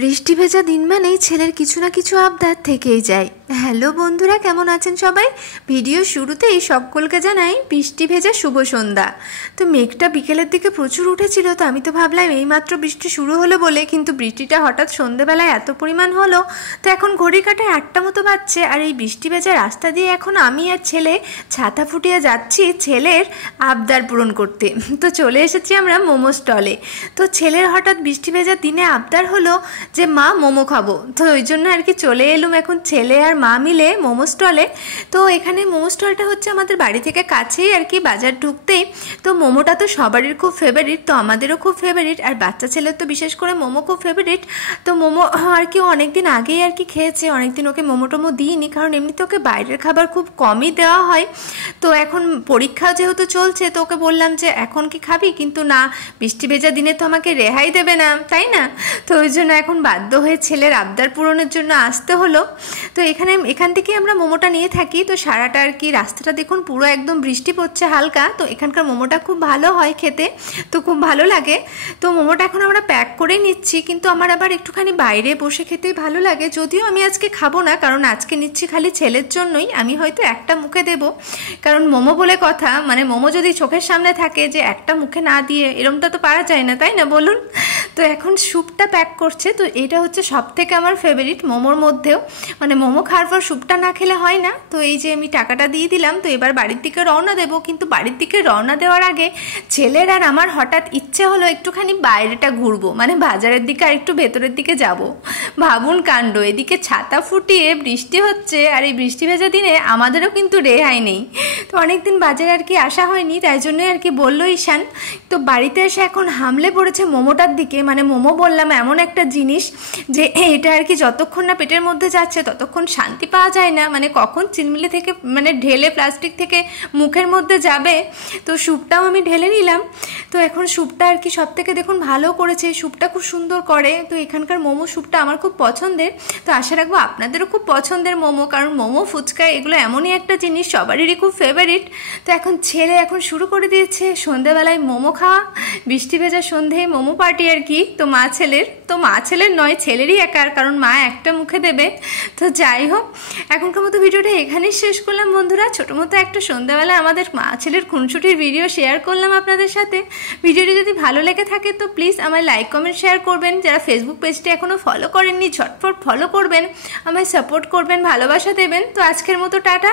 বৃষ্টি ভেজা দিন মানেই ছেলের কিছু না কিছু আবদার থেকেই যায়। হ্যালো বন্ধুরা, কেমন আছেন সবাই? ভিডিও শুরুতেই সকলকে জানাই বৃষ্টি ভেজা শুভ সন্ধ্যা। তো মেঘটা বিকেলের দিকে প্রচুর উঠেছিল, তো আমি তো ভাবলাম এইমাত্র বৃষ্টি শুরু হলো বলে, কিন্তু বৃষ্টিটা হঠাৎ সন্ধ্যেবেলায় এত পরিমাণ হলো। তো এখন ঘড়ি কাটায় 8টা মতো বাজছে, আর এই বৃষ্টি ভেজা রাস্তা দিয়ে এখন আমি আর ছেলে ছাতা ফুটিয়ে যাচ্ছি ছেলের আবদার পূরণ করতে। তো চলে এসেছি আমরা মোমো স্টলে। তো ছেলের হঠাৎ বৃষ্টি ভেজা দিনে আবদার হলো যে মা মোমো খাবো, তো ওই জন্য আর কি চলে এলুম এখন ছেলে আর মা মিলে মোমো স্টলে। তো এখানে মোমো স্টলটা হচ্ছে আমাদের বাড়ি থেকে কাছেই আর কি, বাজার ঢুকতেই। তো মোমোটা তো সবারই খুব ফেভারিট, তো আমাদেরও খুব ফেভারিট, আর বাচ্চা ছেলের তো বিশেষ করে মোমো খুব ফেভারিট। তো মোমো আর কি অনেকদিন আগেই আর কি খেয়েছে, অনেকদিন ওকে মোমো টোমো দিইনি, কারণ এমনিতে ওকে বাইরের খাবার খুব কমই দেওয়া হয়। তো এখন পরীক্ষা যেহেতু চলছে, তো ওকে বললাম যে এখন কি খাবি, কিন্তু না, বৃষ্টি ভেজা দিনে তো আমাকে রেহাই দেবে না, তাই না? তো ওই জন্য এখন বাধ্য হয়ে ছেলের আবদার পূরণের জন্য আসতে হলো। তো এখান থেকে আমরা মোমোটা নিয়ে থাকি। তো সারাটা আর কি রাস্তাটা দেখুন পুরো একদম বৃষ্টি পড়ছে হালকা। তো এখানকার মোমোটা খুব ভালো হয় খেতে, তো খুব ভালো লাগে। তো মোমোটা এখন আমরা প্যাক করেই নিচ্ছি, কিন্তু আমার আবার একটুখানি বাইরে বসে খেতেই ভালো লাগে। যদিও আমি আজকে খাবো না, কারণ আজকে নিচ্ছি খালি ছেলের জন্যই। আমি হয়তো একটা মুখে দেব, কারণ মোমো বলে কথা, মানে মোমো যদি চোখের সামনে থাকে, যে একটা মুখে না দিয়ে এরমটা তো পারা যায় না, তাই না বলুন? তো এখন স্যুপটা প্যাক করছে। তো এটা হচ্ছে সব থেকে আমার ফেভারিট মোমোর মধ্যেও, মানে মোমো খাওয়ার পর স্যুপটা না খেলে হয় না। তো এই যে আমি টাকাটা দিয়ে দিলাম, তো এবার বাড়ির দিকে রওনা দেবো। কিন্তু বাড়ির দিকে রওনা দেওয়ার আগে ছেলের আর আমার হঠাৎ ইচ্ছে হলো একটুখানি বাইরেটা ঘুরবো, মানে বাজারের দিকে আর একটু ভেতরের দিকে যাব। ভাবুন কাণ্ড, এদিকে ছাতা ফুটিয়ে বৃষ্টি হচ্ছে, আর এই বৃষ্টি ভেজা দিনে আমাদেরও কিন্তু রেহাই নেই। তো অনেকদিন বাজারে আর কি আসা হয়নি, তাই জন্যই আর কি বললো ঈশান। তো বাড়িতে এসে এখন হামলে পড়েছে মোমোটার দিকে। মানে মোমো বললাম এমন একটা জিনিস যে এটা আর কি যতক্ষণ না পেটের মধ্যে যাচ্ছে ততক্ষণ শান্তি পাওয়া যায় না, মানে কখন চিলমিলি থেকে মানে ঢেলে প্লাস্টিক থেকে মুখের মধ্যে যাবে। তো স্যুপটাও আমি ঢেলে নিলাম। তো এখন স্যুপটা আর কি সব থেকে দেখুন ভালো করেছে, স্যুপটা খুব সুন্দর করে। তো এখানকার মোমো স্যুপটা আমার খুব পছন্দের। তো আশা রাখবো আপনাদেরও খুব পছন্দের মোমো, কারণ মোমো ফুচকা এগুলো এমনই একটা জিনিস সবারই খুব ফেভারিট। তো এখন ছেলে এখন শুরু করে দিয়েছে সন্ধ্যেবেলায় মোমো খাওয়া, বৃষ্টি ভেজা সন্ধে মোমো পার্টি আর কি। তো মা ছেলের নয়, ছেলেরই একার, কারণ মা একটা মুখে দেবে। তো যাই হোক, এখনকার মতো ভিডিওটা এখানেই শেষ করলাম বন্ধুরা। ছোটো মতো একটা সন্ধ্যাবেলা আমাদের মা ছেলের খুনসুটির ভিডিও শেয়ার করলাম আপনাদের সাথে। ভিডিওটি যদি ভালো লেগে থাকে তো প্লিজ আমায় লাইক কমেন্ট শেয়ার করবেন। যারা ফেসবুক পেজটি এখনও ফলো করেননি ঝটফট ফলো করবেন, আমায় সাপোর্ট করবেন, ভালোবাসা দেবেন। তো আজকের মতো টাটা।